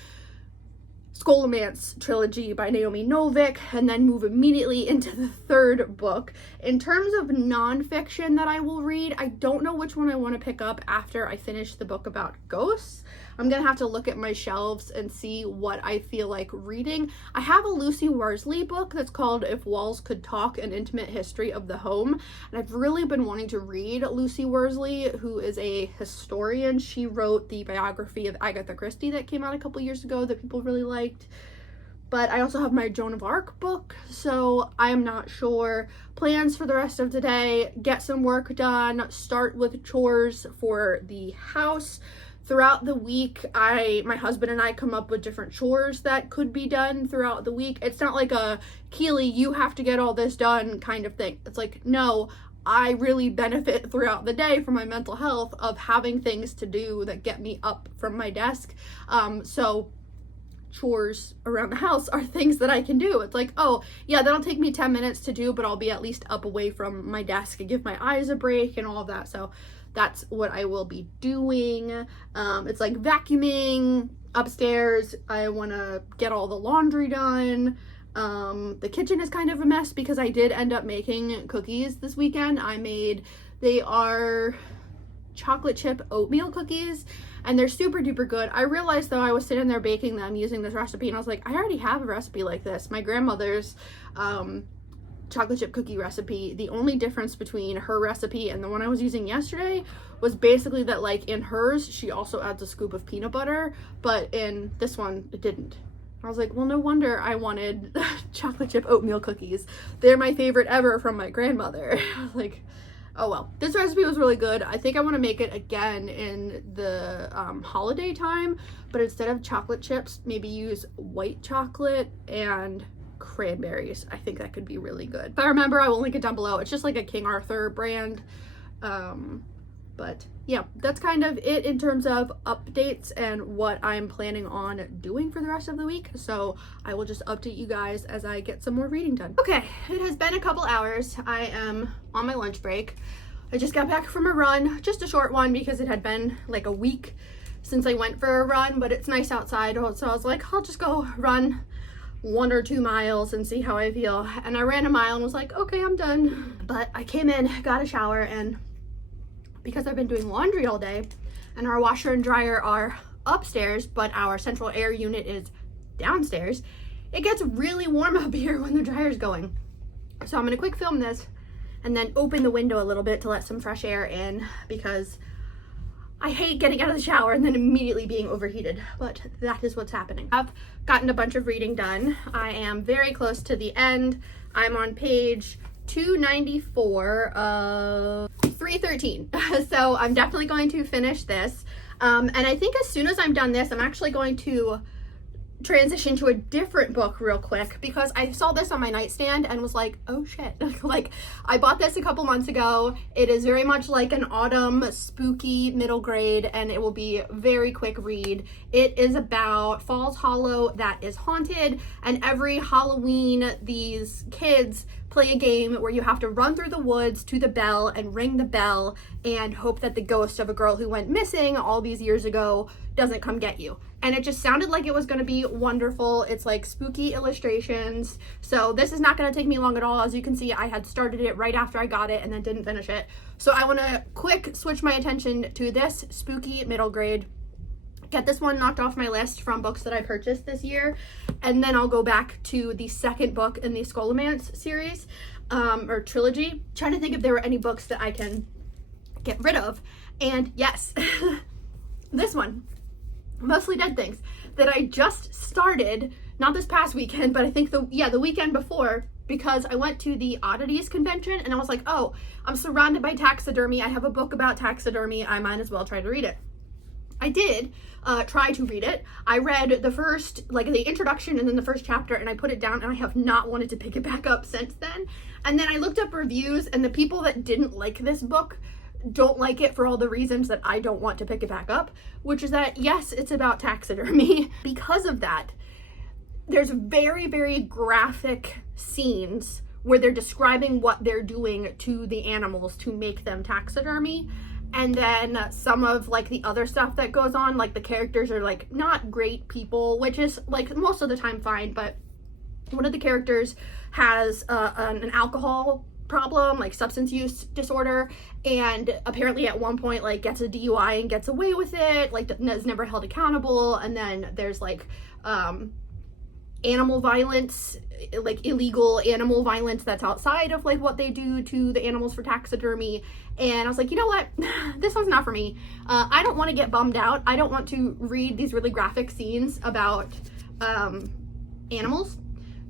Scholomance trilogy by Naomi Novik, and then move immediately into the 3rd book. In terms of nonfiction that I will read, I don't know which one I want to pick up after I finish the book about ghosts. I'm gonna have to look at my shelves and see what I feel like reading. I have a Lucy Worsley book that's called If Walls Could Talk, An Intimate History of the Home, and I've really been wanting to read Lucy Worsley, who is a historian. She wrote the biography of Agatha Christie that came out a couple years ago that people really liked. But I also have my Joan of Arc book, so I'm not sure. Plans for the rest of today: get some work done, start with chores for the house. Throughout the week, my husband and I come up with different chores that could be done throughout the week. It's not like a, Keely, you have to get all this done kind of thing. It's like, no, I really benefit throughout the day from my mental health of having things to do that get me up from my desk. So chores around the house are things that I can do. It's like, oh yeah, that'll take me 10 minutes to do, but I'll be at least up away from my desk and give my eyes a break and all of that. So that's what I will be doing. It's like vacuuming upstairs. I want to get all the laundry done. The kitchen is kind of a mess because I did end up making cookies this weekend. They are chocolate chip oatmeal cookies, and they're super duper good. I realized though, I was sitting there baking them using this recipe, and I was like, I already have a recipe like this. My grandmother's chocolate chip cookie recipe. The only difference between her recipe and the one I was using yesterday was basically that, like, in hers she also adds a scoop of peanut butter, but in this one it didn't. I was like, well, no wonder I wanted chocolate chip oatmeal cookies. They're my favorite ever from my grandmother. I was like, oh well. This recipe was really good. I think I want to make it again in the holiday time, but instead of chocolate chips, maybe use white chocolate and cranberries. I think that could be really good. If I remember, I will link it down below. It's just like a King Arthur brand But yeah, that's kind of it in terms of updates and what I'm planning on doing for the rest of the week. So I will just update you guys as I get some more reading done. Okay, it has been a couple hours. I am on my lunch break. I just got back from a run, just a short one because it had been like a week since I went for a run, but it's nice outside. So I was like, I'll just go run 1 or 2 miles and see how I feel. And I ran a mile and was like, okay, I'm done. But I came in, got a shower, and because I've been doing laundry all day and our washer and dryer are upstairs, but our central air unit is downstairs, it gets really warm up here when the dryer's going. So I'm gonna quick film this and then open the window a little bit to let some fresh air in because I hate getting out of the shower and then immediately being overheated, but that is what's happening. I've gotten a bunch of reading done. I am very close to the end. I'm on page 294 of 313. So I'm definitely going to finish this. And I think as soon as I'm done this, I'm actually going to transition to a different book real quick because I saw this on my nightstand and was like, oh shit. Like, I bought this a couple months ago. It is very much like an autumn spooky middle grade, and it will be a very quick read. It is about Falls Hollow that is haunted, and every Halloween these kids play a game where you have to run through the woods to the bell and ring the bell and hope that the ghost of a girl who went missing all these years ago doesn't come get you. And it just sounded like it was going to be wonderful. It's like spooky illustrations. So this is not going to take me long at all. As you can see, I had started it right after I got it and then didn't finish it. So I want to quick switch my attention to this spooky middle grade. Get this one knocked off my list from books that I purchased this year, and then I'll go back to the second book in the Scholomance series or trilogy. Trying to think if there were any books that I can get rid of, and yes, this one, Mostly Dead Things, that I just started, not this past weekend, but I think the weekend before, because I went to the Oddities convention and I was like, oh, I'm surrounded by taxidermy. I have a book about taxidermy. I might as well try to read it. I did try to read it. I read the first, like the introduction and then the first chapter, and I put it down, and I have not wanted to pick it back up since then. And then I looked up reviews, and the people that didn't like this book don't like it for all the reasons that I don't want to pick it back up, which is that, yes, it's about taxidermy. Because of that, there's very, very graphic scenes where they're describing what they're doing to the animals to make them taxidermy. And then some of like the other stuff that goes on, like the characters are like not great people, which is like most of the time fine, but one of the characters has an alcohol problem, like substance use disorder, and apparently at one point like gets a DUI and gets away with it, like is never held accountable. And then there's like animal violence, like illegal animal violence that's outside of like what they do to the animals for taxidermy. And I was like, you know what, this one's not for me. I don't want to get bummed out. I don't want to read these really graphic scenes about animals.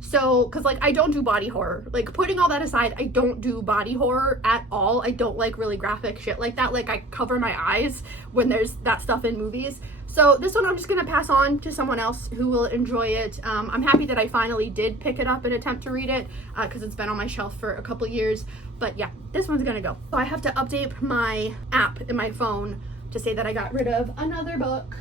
So, because like I don't do body horror. Like, putting all that aside, I don't do body horror at all. I don't like really graphic shit like that. Like, I cover my eyes when there's that stuff in movies. So this one I'm just gonna pass on to someone else who will enjoy it. I'm happy that I finally did pick it up and attempt to read it because it's been on my shelf for a couple years. But yeah, this one's gonna go. So I have to update my app in my phone to say that I got rid of another book.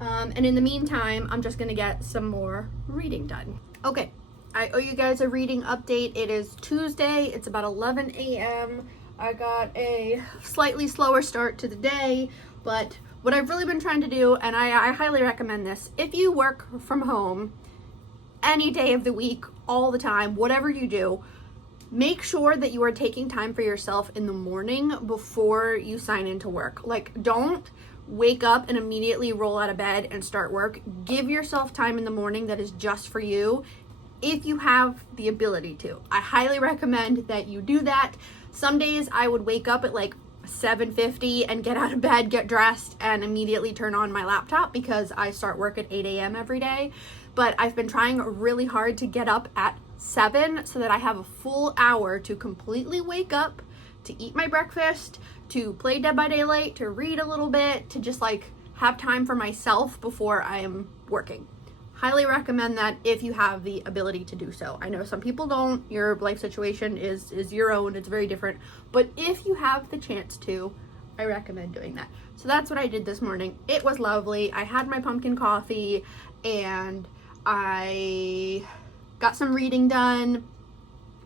And in the meantime, I'm just gonna get some more reading done. Okay, I owe you guys a reading update. It is Tuesday, it's about 11 a.m. I got a slightly slower start to the day, but what I've really been trying to do, and I highly recommend this, if you work from home any day of the week, all the time, whatever you do, make sure that you are taking time for yourself in the morning before you sign into work. Like, don't wake up and immediately roll out of bed and start work. Give yourself time in the morning that is just for you, if you have the ability to. I highly recommend that you do that. Some days I would wake up at like 7:50 and get out of bed, get dressed, and immediately turn on my laptop because I start work at 8 a.m. every day. But I've been trying really hard to get up at 7 so that I have a full hour to completely wake up, to eat my breakfast, to play Dead by Daylight, to read a little bit, to just like have time for myself before I am working. Highly recommend that if you have the ability to do so. I know some people don't. Your life situation is your own. It's very different. But if you have the chance to, I recommend doing that. So that's what I did this morning. It was lovely. I had my pumpkin coffee and I got some reading done.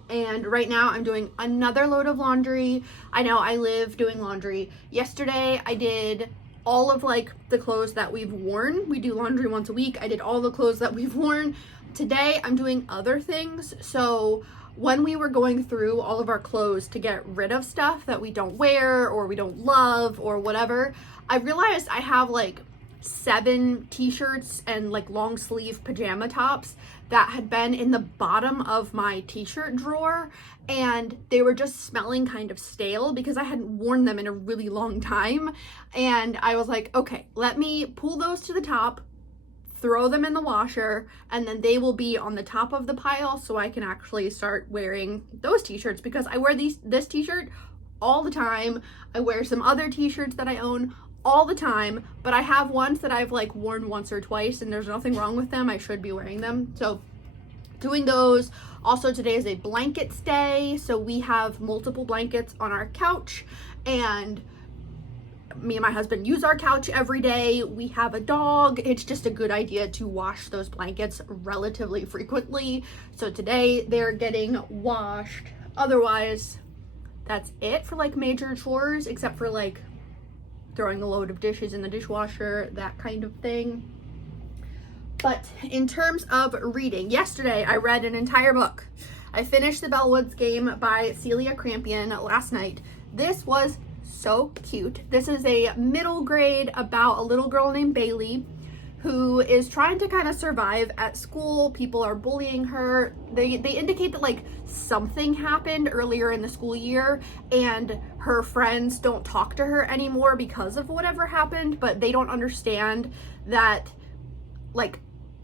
And right now I'm doing another load of laundry. I know I live doing laundry. Yesterday I did all of like the clothes that we've worn. We do laundry once a week. I did all the clothes that we've worn. Today I'm doing other things. So when we were going through all of our clothes to get rid of stuff that we don't wear or we don't love or whatever, I realized I have like 7 t-shirts and like long sleeve pajama tops that had been in the bottom of my t-shirt drawer, and they were just smelling kind of stale because I hadn't worn them in a really long time. And I was like, okay, let me pull those to the top, throw them in the washer, and then they will be on the top of the pile so I can actually start wearing those t-shirts, because I wear this t-shirt all the time. I wear some other t-shirts that I own all the time, but I have ones that I've like worn once or twice and there's nothing wrong with them. I should be wearing them. So doing those. Also, today is a blankets day, so we have multiple blankets on our couch, and me and my husband use our couch every day. We have a dog. It's just a good idea to wash those blankets relatively frequently. So today they're getting washed. Otherwise, that's it for like major chores, except for like throwing a load of dishes in the dishwasher, that kind of thing. But in terms of reading, yesterday I read an entire book. I finished The Bellwoods Game by Celia Crampion last night. This was so cute. This is a middle grade about a little girl named Bailey who is trying to kind of survive at school. People are bullying her. They indicate that like something happened earlier in the school year and her friends don't talk to her anymore because of whatever happened, but they don't understand that like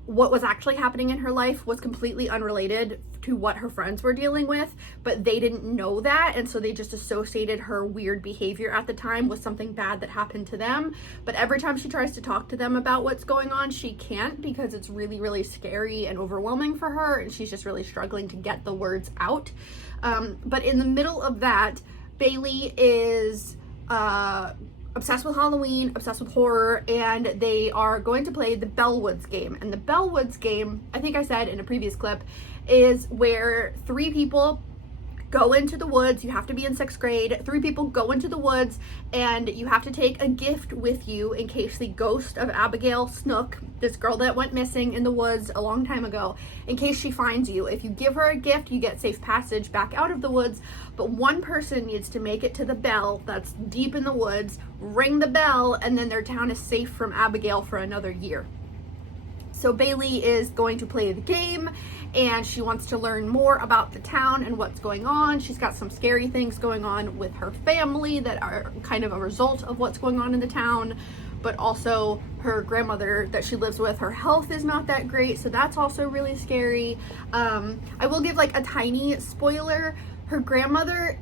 what was actually happening in her life was completely unrelated to what her friends were dealing with, but they didn't know that, and so they just associated her weird behavior at the time with something bad that happened to them. But every time she tries to talk to them about what's going on, she can't, because it's really, really scary and overwhelming for her, and she's just really struggling to get the words out. But in the middle of that, Bailey is obsessed with Halloween, obsessed with horror, and they are going to play the Bellwoods Game. And the Bellwoods Game, I think I said in a previous clip, is where 3 people go into the woods. You have to be in 6th grade. 3 people go into the woods, and you have to take a gift with you in case the ghost of Abigail Snook, this girl that went missing in the woods a long time ago, in case she finds you. If you give her a gift, you get safe passage back out of the woods, but one person needs to make it to the bell that's deep in the woods, ring the bell, and then their town is safe from Abigail for another year. So Bailey is going to play the game, and she wants to learn more about the town and what's going on. She's got some scary things going on with her family that are kind of a result of what's going on in the town, but also her grandmother that she lives with, her health is not that great, so that's also really scary. I will give like a tiny spoiler. Her grandmother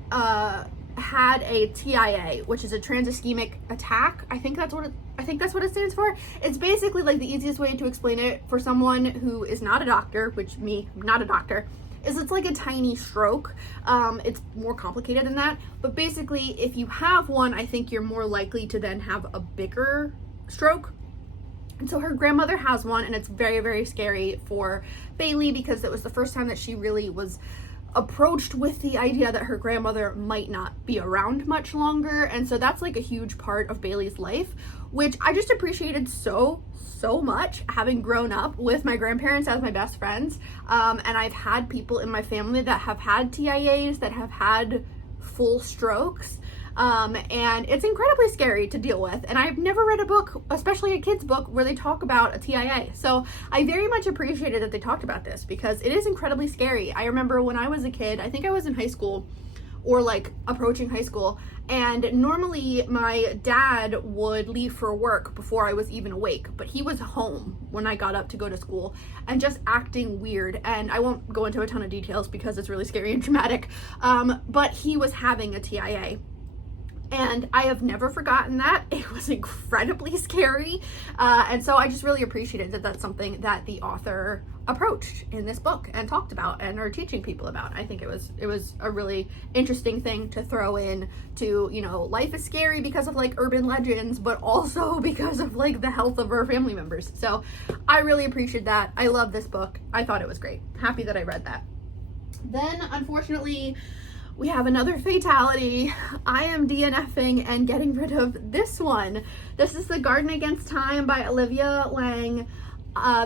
had a TIA, which is a trans-ischemic attack. I think that's what it stands for. It's basically like the easiest way to explain it for someone who is not a doctor, which me, I'm not a doctor, is it's like a tiny stroke. It's more complicated than that, but basically if you have one, I think you're more likely to then have a bigger stroke. And so her grandmother has one, and it's very, very scary for Bailey because it was the first time that she really was approached with the idea that her grandmother might not be around much longer. And so that's like a huge part of Bailey's life, which I just appreciated so much, having grown up with my grandparents as my best friends. And I've had people in my family that have had TIAs, that have had full strokes. And it's incredibly scary to deal with. And I've never read a book, especially a kid's book, where they talk about a TIA. So I very much appreciated that they talked about this because it is incredibly scary. I remember when I was a kid, I think I was in high school or like approaching high school, and normally my dad would leave for work before I was even awake, but he was home when I got up to go to school and just acting weird. And I won't go into a ton of details because it's really scary and traumatic, but he was having a TIA. And I have never forgotten that. It was incredibly scary. And so I just really appreciated that that's something that the author approached in this book and talked about and are teaching people about. I think it was a really interesting thing to throw in to, you know, life is scary because of like urban legends, but also because of like the health of our family members. So I really appreciate that. I love this book. I thought it was great. Happy that I read that. Then unfortunately, we have another fatality. I am DNFing and getting rid of this one. This is The Garden Against Time by Olivia Laing.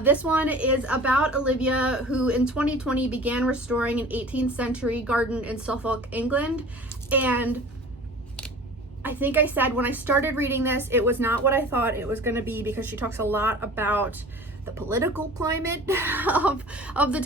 This one is about Olivia, who in 2020 began restoring an 18th century garden in Suffolk, England. And I think I said when I started reading this, it was not what I thought it was going to be, because she talks a lot about the political climate of the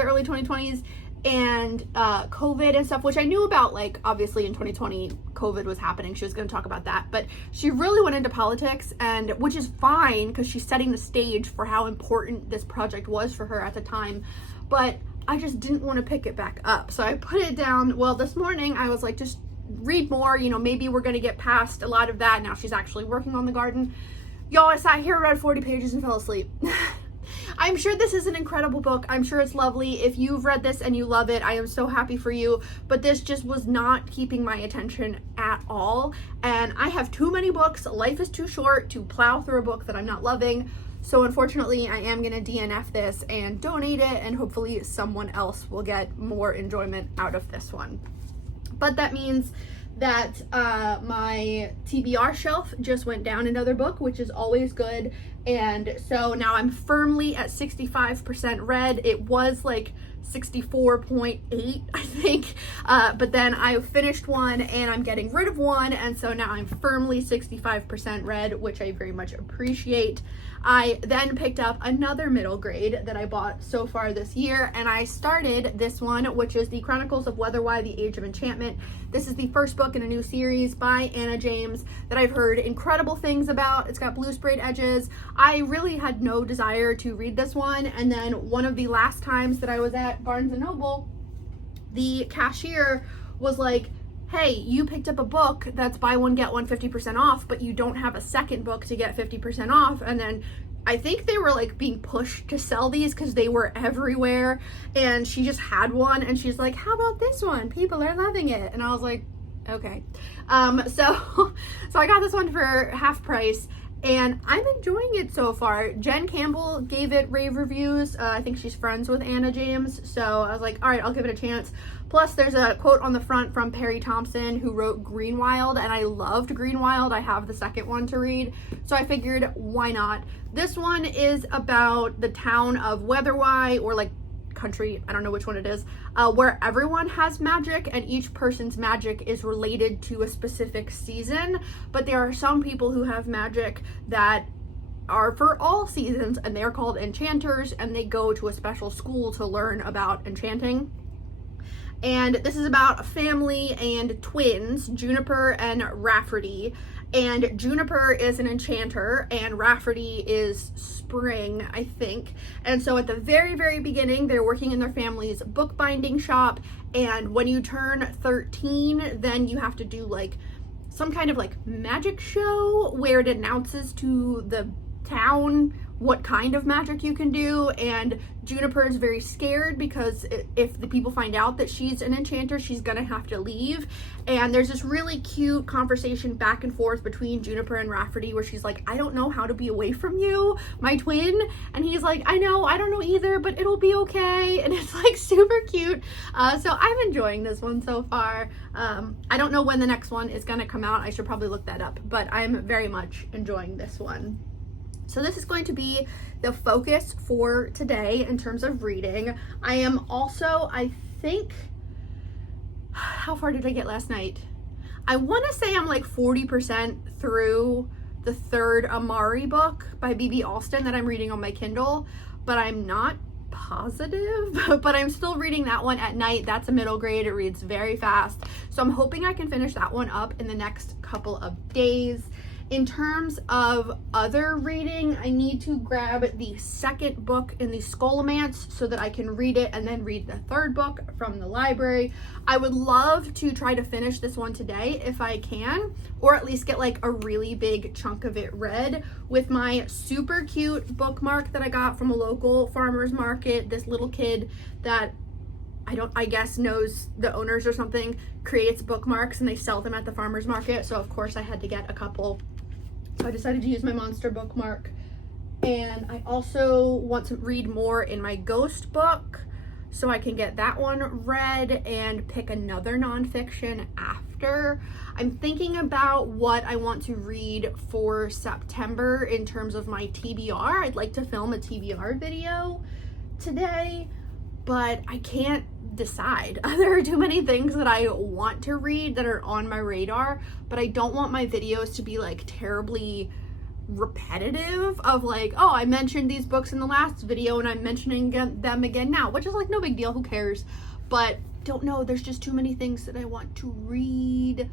early 2020s, and COVID and stuff, which I knew about. Like, obviously in 2020 COVID was happening, she was going to talk about that, but she really went into politics, and which is fine because she's setting the stage for how important this project was for her at the time. But I just didn't want to pick it back up, so I put it down. Well, this morning I was like, just read more, you know, maybe we're going to get past a lot of that. Now she's actually working on the garden. Y'all, I sat here, read 40 pages and fell asleep. I'm sure this is an incredible book. I'm sure it's lovely. If you've read this and you love it, I am so happy for you. But this just was not keeping my attention at all. And I have too many books. Life is too short to plow through a book that I'm not loving. So unfortunately, I am going to DNF this and donate it, and hopefully someone else will get more enjoyment out of this one. But that means that my TBR shelf just went down another book, which is always good. And so now I'm firmly at 65% read. It was like 64.8, I think. But then I finished one and I'm getting rid of one. And so now I'm firmly 65% read, which I very much appreciate. I then picked up another middle grade that I bought so far this year, and I started this one, which is The Chronicles of Weatherwhy, The Age of Enchantment. This is the first book in a new series by Anna James that I've heard incredible things about. It's got blue sprayed edges. I really had no desire to read this one, and then one of the last times that I was at Barnes & Noble, the cashier was like, hey, you picked up a book that's buy one, get one 50% off, but you don't have a second book to get 50% off. And then I think they were like being pushed to sell these because they were everywhere. And she just had one and she's like, how about this one? People are loving it. And I was like, okay. So I got this one for half price, and I'm enjoying it so far. Jen Campbell gave it rave reviews. I think she's friends with Anna James. So I was like, all right, I'll give it a chance. Plus, there's a quote on the front from Perry Thompson, who wrote Greenwild, and I loved Greenwild. I have the second one to read, so I figured, why not? This one is about the town of Weatherwhy, or like country, I don't know which one it is, where everyone has magic, and each person's magic is related to a specific season. But there are some people who have magic that are for all seasons, and they're called enchanters, and they go to a special school to learn about enchanting. And this is about a family and twins, Juniper and Rafferty. And Juniper is an enchanter and Rafferty is spring, I think. And so at the very, very beginning, they're working in their family's bookbinding shop. And when you turn 13, then you have to do like some kind of like magic show where it announces to the town what kind of magic you can do. And Juniper is very scared because if the people find out that she's an enchanter, she's gonna have to leave. And there's this really cute conversation back and forth between Juniper and Rafferty where she's like, I don't know how to be away from you, my twin. And he's like, I know, I don't know either, but it'll be okay. And it's like super cute. So I'm enjoying this one so far. I don't know when the next one is gonna come out. I should probably look that up, but I'm very much enjoying this one. So this is going to be the focus for today in terms of reading. I am also, I think, how far did I get last night? I want to say I'm like 40% through the third Amari book by B.B. Alston that I'm reading on my Kindle, but I'm not positive. But I'm still reading that one at night. That's a middle grade. It reads very fast. So I'm hoping I can finish that one up in the next couple of days. In terms of other reading, I need to grab the second book in the Scholomance so that I can read it and then read the third book from the library. I would love to try to finish this one today if I can, or at least get like a really big chunk of it read with my super cute bookmark that I got from a local farmer's market. This little kid that I guess knows the owners or something, creates bookmarks and they sell them at the farmer's market. So of course I had to get a couple. So I decided to use my monster bookmark. And I also want to read more in my ghost book so I can get that one read and pick another nonfiction after. I'm thinking about what I want to read for September in terms of my TBR. I'd like to film a TBR video today, but I can't decide. There are too many things that I want to read that are on my radar, but I don't want my videos to be like terribly repetitive of like, oh, I mentioned these books in the last video and I'm mentioning them again now, which is like no big deal, who cares? But don't know, there's just too many things that I want to read.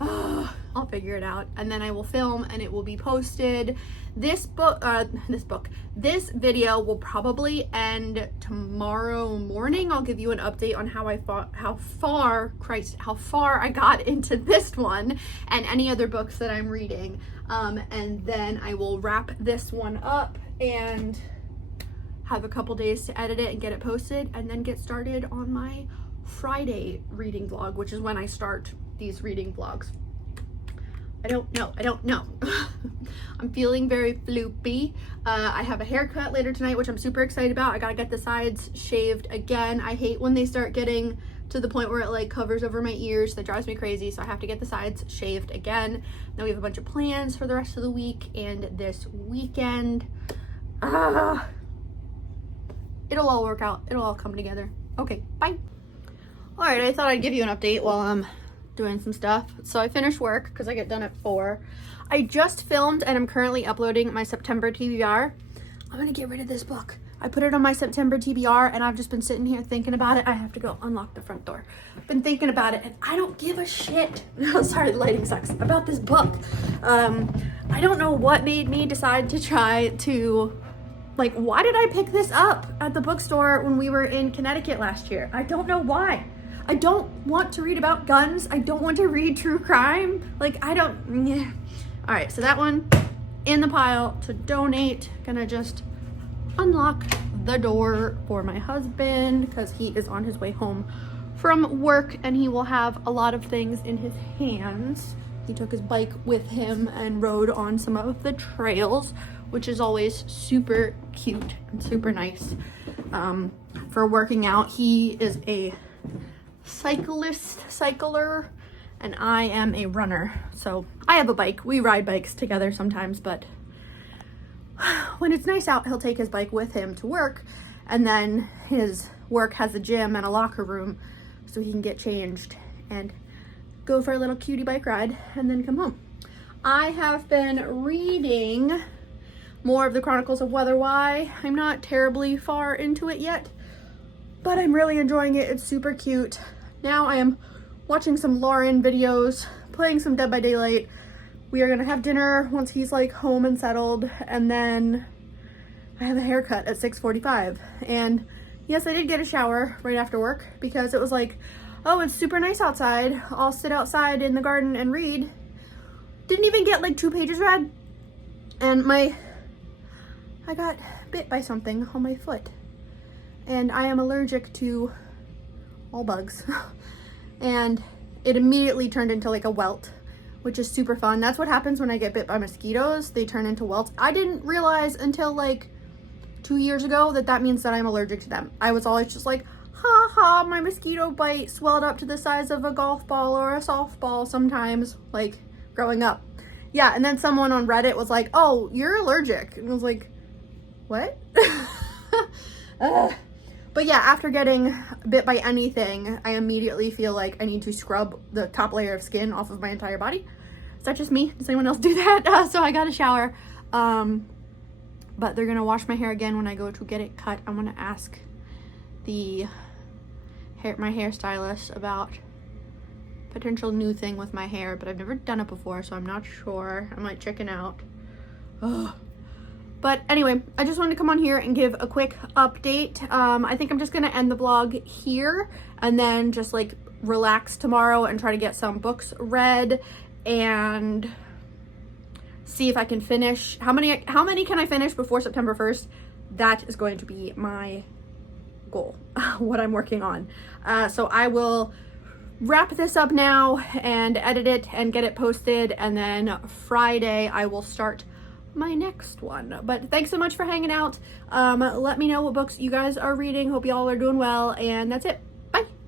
I'll figure it out and then I will film and it will be posted. This video will probably end tomorrow morning. I'll give you an update on how far I got into this one and any other books that I'm reading. And then I will wrap this one up and have a couple days to edit it and get it posted and then get started on my Friday reading vlog, which is when I start these reading vlogs. I don't know. I'm feeling very floopy. I have a haircut later tonight, which I'm super excited about. I gotta get the sides shaved again. I hate when they start getting to the point where it like covers over my ears. That drives me crazy, so I have to get the sides shaved again. Now we have a bunch of plans for the rest of the week and this weekend. It'll all work out. It'll all come together. Okay, bye. All right, I thought I'd give you an update while I'm doing some stuff. So I finished work because I get done at 4. I just filmed and I'm currently uploading my September TBR. I'm gonna get rid of this book. I put it on my September TBR and I've just been sitting here thinking about it. I have to go unlock the front door. Been thinking about it and I don't give a shit. Sorry, the lighting sucks. About this book. I don't know what made me decide to try to, like, why did I pick this up at the bookstore when we were in Connecticut last year? I don't know why. I don't want to read about guns. I don't want to read true crime. Like, I don't, yeah. All right, so that one in the pile to donate. Gonna just unlock the door for my husband because he is on his way home from work and he will have a lot of things in his hands. He took his bike with him and rode on some of the trails, which is always super cute and super nice for working out. He is a cycler and I am a runner, so I have a bike. We ride bikes together sometimes, but when it's nice out, he'll take his bike with him to work, and then his work has a gym and a locker room so he can get changed and go for a little cutie bike ride and then come home. I have been reading more of the Chronicles of Weatherwhy. I'm not terribly far into it yet, but I'm really enjoying it. It's super cute. Now I am watching some Lauren videos, playing some Dead by Daylight. We are gonna have dinner once he's like home and settled, and then I have a haircut at 6:45. And yes, I did get a shower right after work because it was like, oh, it's super nice outside. I'll sit outside in the garden and read. Didn't even get like 2 pages read. And I got bit by something on my foot. And I am allergic to all bugs. And it immediately turned into like a welt, which is super fun. That's what happens when I get bit by mosquitoes. They turn into welts. I didn't realize until like 2 years ago that means that I'm allergic to them. I was always just like, ha ha, my mosquito bite swelled up to the size of a golf ball or a softball sometimes, like growing up. Yeah, and then someone on Reddit was like, oh, you're allergic. And I was like, what? But yeah, after getting bit by anything, I immediately feel like I need to scrub the top layer of skin off of my entire body. Is that just me? Does anyone else do that? So I got a shower. But they're gonna wash my hair again when I go to get it cut. I'm gonna ask my hairstylist about potential new thing with my hair, but I've never done it before, so I'm not sure. I might chicken out. Ugh. But anyway, I just wanted to come on here and give a quick update. I think I'm just gonna end the vlog here and then just like relax tomorrow and try to get some books read and see if I can finish. How many can I finish before September 1st? That is going to be my goal, what I'm working on. So I will wrap this up now and edit it and get it posted, and then Friday I will start my next one. But thanks so much for hanging out. Let me know what books you guys are reading. Hope y'all are doing well, and that's it.